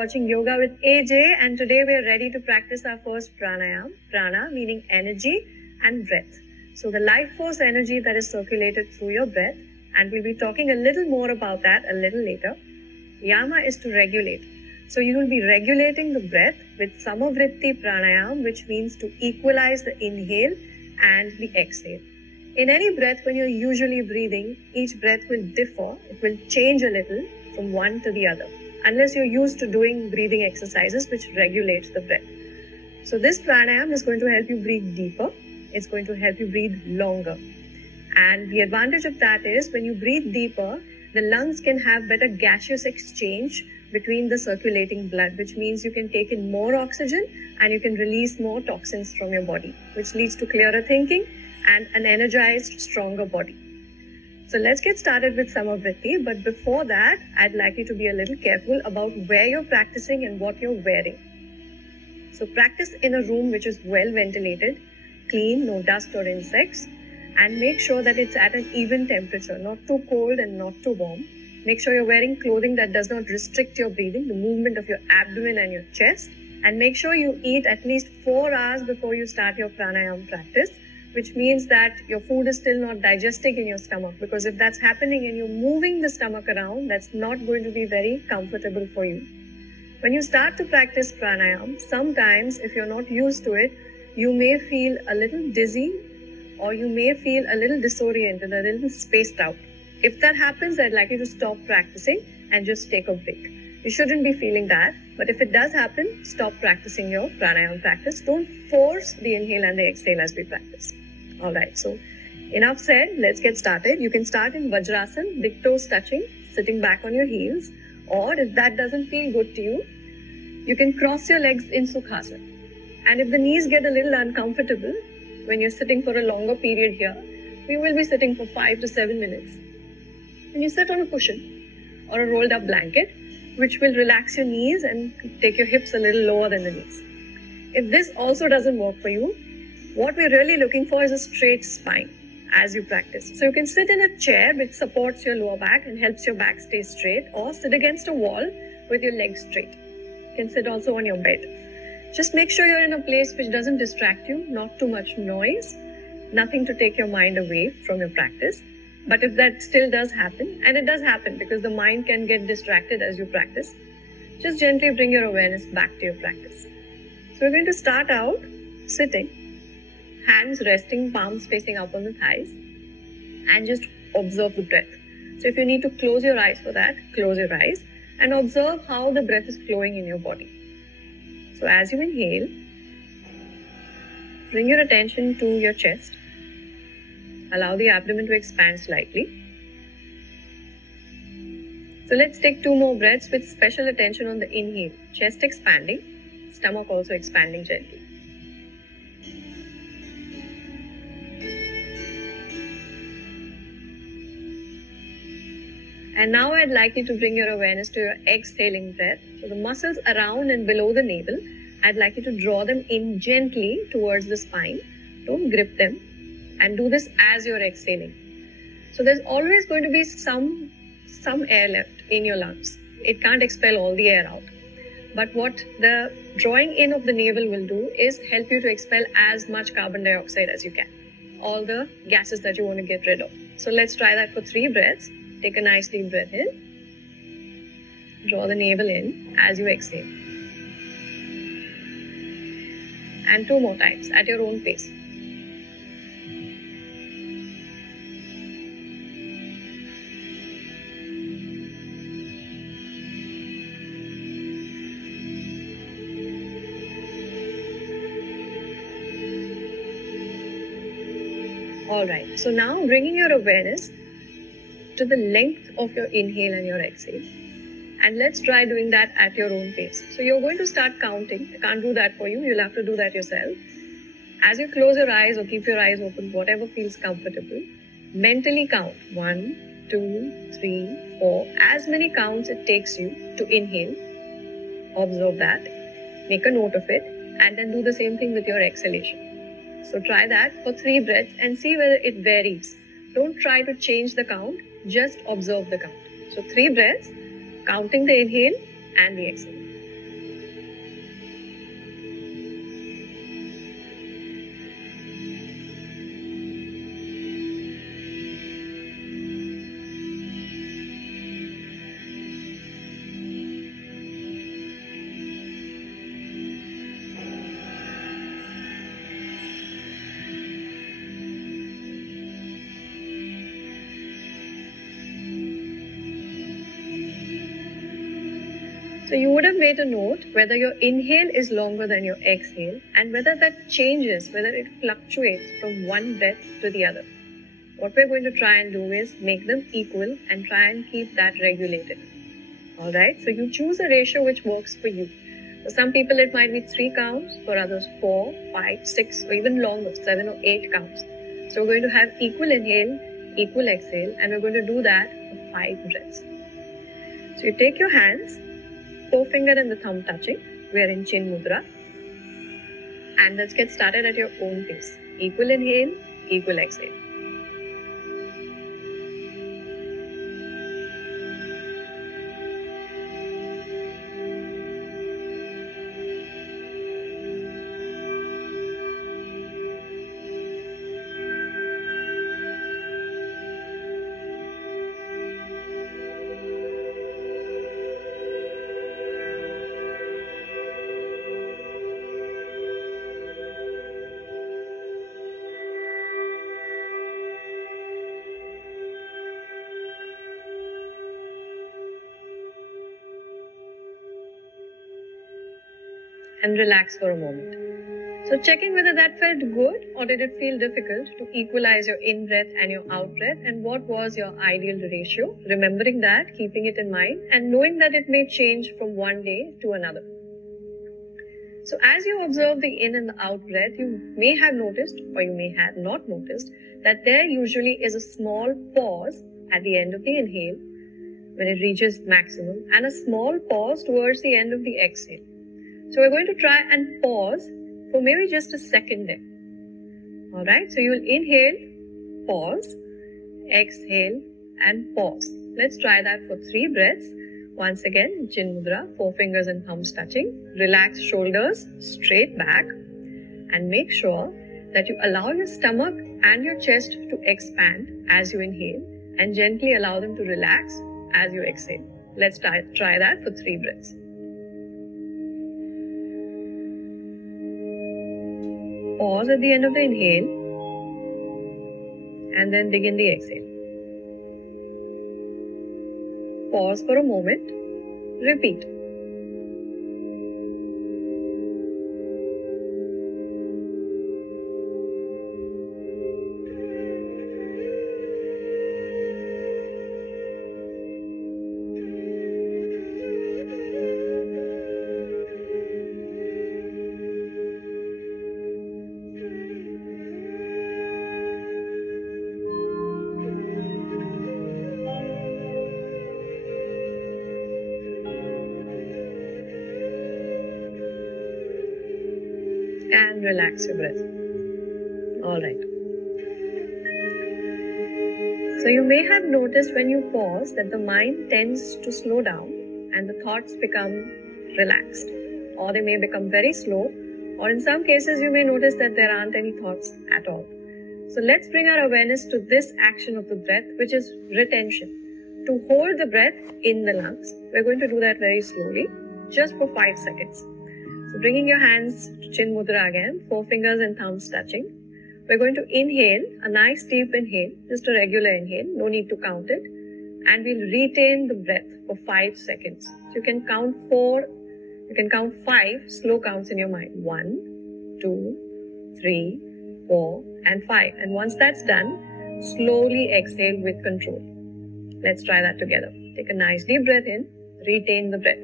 watching Yoga with AJ, and today we are ready to practice our first pranayama. Prana meaning energy and breath. So the life force energy that is circulated through your breath, and we'll be talking a little more about that a little later. Yama is to regulate. So you will be regulating the breath with samavritti pranayama, which means to equalize the inhale and the exhale. In any breath, when you're usually breathing, each breath will differ. It will change a little from one to the other, unless you're used to doing breathing exercises which regulate the breath. So this pranayama is going to help you breathe deeper. It's going to help you breathe longer. And the advantage of that is when you breathe deeper, the lungs can have better gaseous exchange between the circulating blood, which means you can take in more oxygen and you can release more toxins from your body, which leads to clearer thinking and an energized, stronger body. So let's get started with samavritti, but before that, I'd like you to be a little careful about where you're practicing and what you're wearing. So practice in a room which is well ventilated, clean, no dust or insects, and make sure that it's at an even temperature, not too cold and not too warm. Make sure you're wearing clothing that does not restrict your breathing, the movement of your abdomen and your chest, and make sure you eat at least 4 hours before you start your pranayama practice, which means that your food is still not digesting in your stomach, because if that's happening and you're moving the stomach around, that's not going to be very comfortable for you. When you start to practice pranayama, sometimes if you're not used to it, you may feel a little dizzy or you may feel a little disoriented, a little spaced out. If that happens, I'd like you to stop practicing and just take a break. You shouldn't be feeling that, but if it does happen, stop practicing your pranayama practice. Don't force the inhale and the exhale as we practice. Alright, so enough said, let's get started. You can start in Vajrasana, big toes touching, sitting back on your heels, or if that doesn't feel good to you, you can cross your legs in Sukhasana. And if the knees get a little uncomfortable when you're sitting for a longer period here, we will be sitting for 5 to 7 minutes. And you sit on a cushion or a rolled up blanket, which will relax your knees and take your hips a little lower than the knees. If this also doesn't work for you, what we're really looking for is a straight spine as you practice. So you can sit in a chair which supports your lower back and helps your back stay straight, or sit against a wall with your legs straight. You can sit also on your bed. Just make sure you're in a place which doesn't distract you, not too much noise, nothing to take your mind away from your practice. But if that still does happen, and it does happen because the mind can get distracted as you practice, just gently bring your awareness back to your practice. So we're going to start out sitting, hands resting, palms facing up on the thighs, and just observe the breath. So if you need to close your eyes for that, close your eyes and observe how the breath is flowing in your body. So as you inhale, bring your attention to your chest. Allow the abdomen to expand slightly. So let's take 2 more breaths with special attention on the inhale. Chest expanding, stomach also expanding gently. And now I'd like you to bring your awareness to your exhaling breath. So the muscles around and below the navel, I'd like you to draw them in gently towards the spine. Don't grip them. And do this as you're exhaling. So there's always going to be some air left in your lungs. It can't expel all the air out. But what the drawing in of the navel will do is help you to expel as much carbon dioxide as you can. All the gases that you want to get rid of. So let's try that for 3 breaths. Take a nice deep breath in. Draw the navel in as you exhale. And 2 more times at your own pace. Alright, so now bringing your awareness to the length of your inhale and your exhale. And let's try doing that at your own pace. So you're going to start counting. I can't do that for you. You'll have to do that yourself. As you close your eyes or keep your eyes open, whatever feels comfortable, mentally count 1, 2, 3, 4, as many counts it takes you to inhale. Observe that, make a note of it, and then do the same thing with your exhalation. So try that for 3 breaths and see whether it varies. Don't try to change the count, just observe the count. So 3 breaths, counting the inhale and the exhale. So you would have made a note whether your inhale is longer than your exhale and whether that changes, whether it fluctuates from one breath to the other. What we're going to try and do is make them equal and try and keep that regulated. Alright, so you choose a ratio which works for you. For some people it might be 3 counts, for others 4, 5, 6 or even longer, 7 or 8 counts. So we're going to have equal inhale, equal exhale, and we're going to do that for 5 breaths. So you take your hands, forefinger and the thumb touching, we are in Chin Mudra, and let's get started at your own pace. Equal inhale, equal exhale. And relax for a moment. So checking whether that felt good or did it feel difficult to equalize your in-breath and your out-breath, and what was your ideal ratio. Remembering that, keeping it in mind and knowing that it may change from one day to another. So as you observe the in and the out breath, you may have noticed or you may have not noticed that there usually is a small pause at the end of the inhale when it reaches maximum and a small pause towards the end of the exhale. So we're going to try and pause for maybe just a second there. Alright, so you'll inhale, pause, exhale and pause. Let's try that for 3 breaths. Once again, Chin Mudra, forefingers and thumbs touching. Relax shoulders straight back and make sure that you allow your stomach and your chest to expand as you inhale and gently allow them to relax as you exhale. Let's try that for 3 breaths. Pause at the end of the inhale and then begin the exhale. Pause for a moment. Repeat. And relax your breath. Alright. So you may have noticed when you pause that the mind tends to slow down and the thoughts become relaxed, or they may become very slow, or in some cases you may notice that there aren't any thoughts at all. So let's bring our awareness to this action of the breath, which is retention. To hold the breath in the lungs, we're going to do that very slowly, just for 5 seconds. So bringing your hands to Chin Mudra again, forefingers and thumbs touching. We're going to inhale, a nice deep inhale, just a regular inhale, no need to count it. And we'll retain the breath for 5 seconds. So you can count 4, you can count 5 slow counts in your mind. 1, 2, 3, 4 and 5. And once that's done, slowly exhale with control. Let's try that together. Take a nice deep breath in, retain the breath.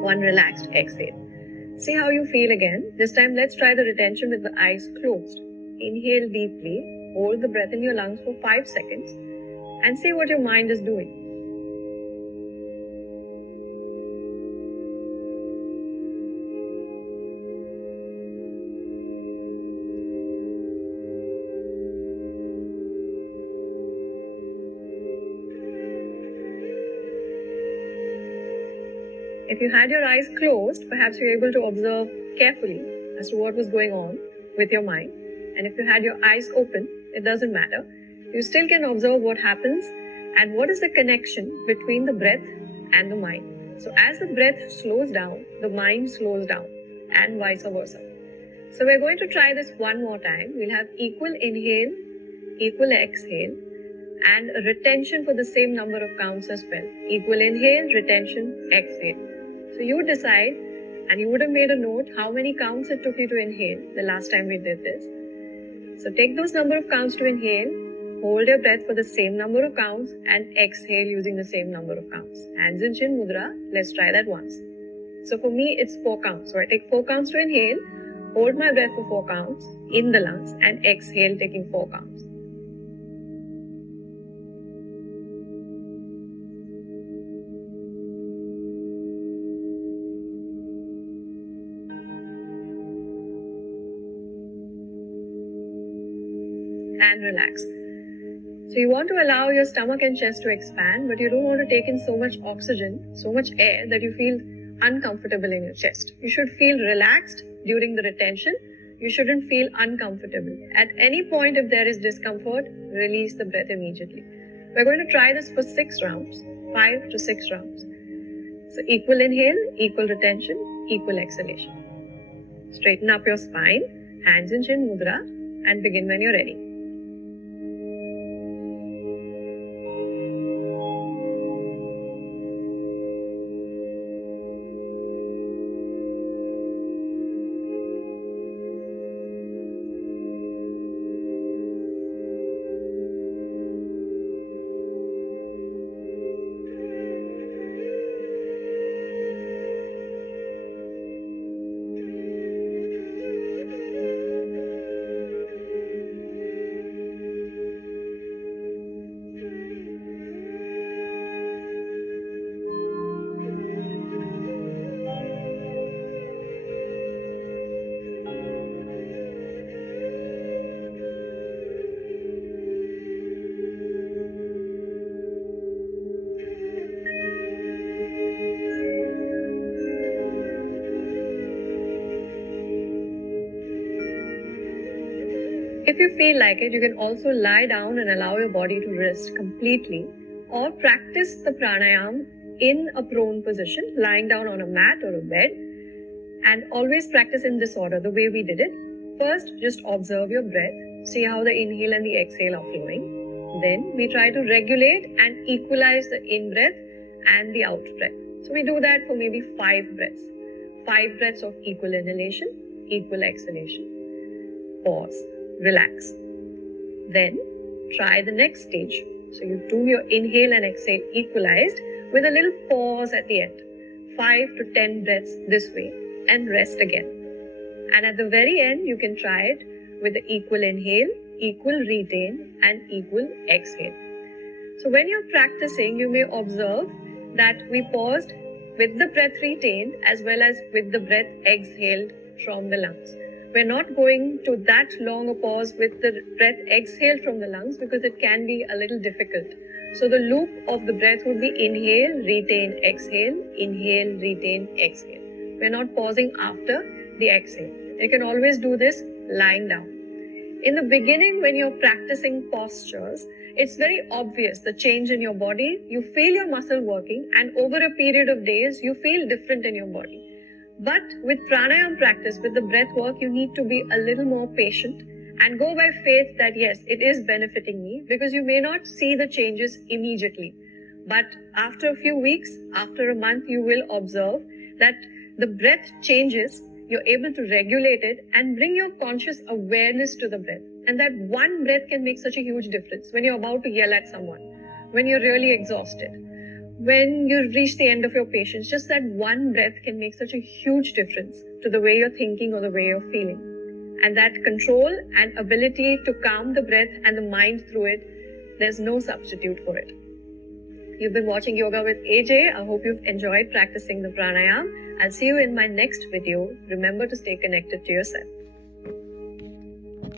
One relaxed exhale. See how you feel again. This time let's try the retention with the eyes closed. Inhale deeply, hold the breath in your lungs for 5 seconds and see what your mind is doing. If you had your eyes closed, perhaps you're able to observe carefully as to what was going on with your mind. And if you had your eyes open, it doesn't matter. You still can observe what happens and what is the connection between the breath and the mind. So as the breath slows down, the mind slows down. and vice versa. So we're going to try this one more time. We'll have equal inhale, equal exhale, and a retention for the same number of counts as well. Equal inhale, retention, exhale. So you decide, and you would have made a note how many counts it took you to inhale the last time we did this. So take those number of counts to inhale, hold your breath for the same number of counts, and exhale using the same number of counts. Hands in chin mudra. Let's try that once. So for me, it's 4 counts. So I take 4 counts to inhale, hold my breath for 4 counts in the lungs, and exhale taking 4 counts. And relax. So you want to allow your stomach and chest to expand, but you don't want to take in so much oxygen, so much air that you feel uncomfortable in your chest. You should feel relaxed during the retention. You shouldn't feel uncomfortable. At any point, if there is discomfort, release the breath immediately. We're going to try this for 6 rounds, 5 to 6 rounds. So equal inhale, equal retention, equal exhalation. Straighten up your spine, hands in chin mudra, and begin when you're ready. If you feel like it, you can also lie down and allow your body to rest completely, or practice the pranayama in a prone position, lying down on a mat or a bed, and always practice in this order, the way we did it. First, just observe your breath, see how the inhale and the exhale are flowing. Then we try to regulate and equalize the in-breath and the out-breath. So we do that for maybe 5 breaths. 5 breaths of equal inhalation, equal exhalation. Pause. Relax. Then try the next stage. So you do your inhale and exhale equalized with a little pause at the end. 5 to 10 breaths this way and rest again. And at the very end, you can try it with the equal inhale, equal retain, and equal exhale. So when you're practicing, you may observe that we paused with the breath retained as well as with the breath exhaled from the lungs. We're not going to that long a pause with the breath exhaled from the lungs because it can be a little difficult. So the loop of the breath would be inhale, retain, exhale, inhale, retain, exhale. We're not pausing after the exhale. You can always do this lying down. In the beginning, when you're practicing postures, it's very obvious the change in your body. You feel your muscle working, and over a period of days, you feel different in your body. But with pranayama practice, with the breath work, you need to be a little more patient and go by faith that yes, it is benefiting me, because you may not see the changes immediately. But after a few weeks, after a month, you will observe that the breath changes, you're able to regulate it and bring your conscious awareness to the breath. And that one breath can make such a huge difference when you're about to yell at someone, when you're really exhausted, when you reach the end of your patience. Just that one breath can make such a huge difference to the way you're thinking or the way you're feeling. And that control and ability to calm the breath and the mind through it, there's no substitute for it. You've been watching Yoga with AJ. I hope you've enjoyed practicing the pranayama. I'll see you in my next video. Remember to stay connected to yourself.